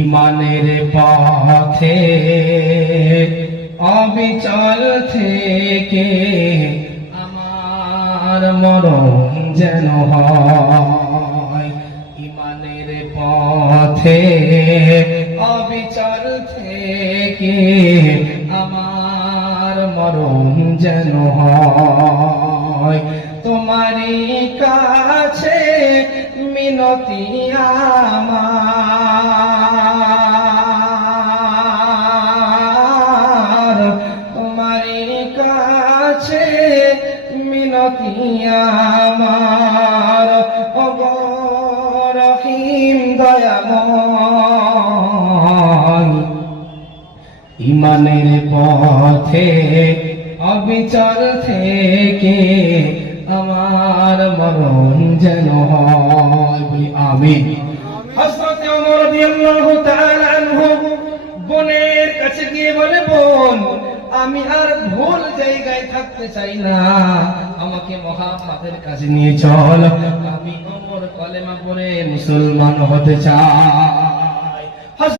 ইমানের পথে অবিচল থেকে আমার মরণ যেন হয়। ইমানের পথে অবিচল থেকে আমার মরণ যেন হয়। তোমারই কাছে মিনতি আমার, তোমারই কাছে মিনতি আমার। ওগো রহিম দয়াময়, ইমানের পথে অবিচল থেকে আমার মরণ যেন হয়। বলি আমিন। হযরত ওমর রাদিয়াল্লাহু তাআলা আনহু বোনের কাছে গিয়ে বলে, বোন, আমি আর ভুল জায়গায় থাকতে চাই না, আমাকে মুহাম্মাদের কাছে নিয়ে চল, আমি ওমর কলেমা পড়ে মুসলমান হতে চাই।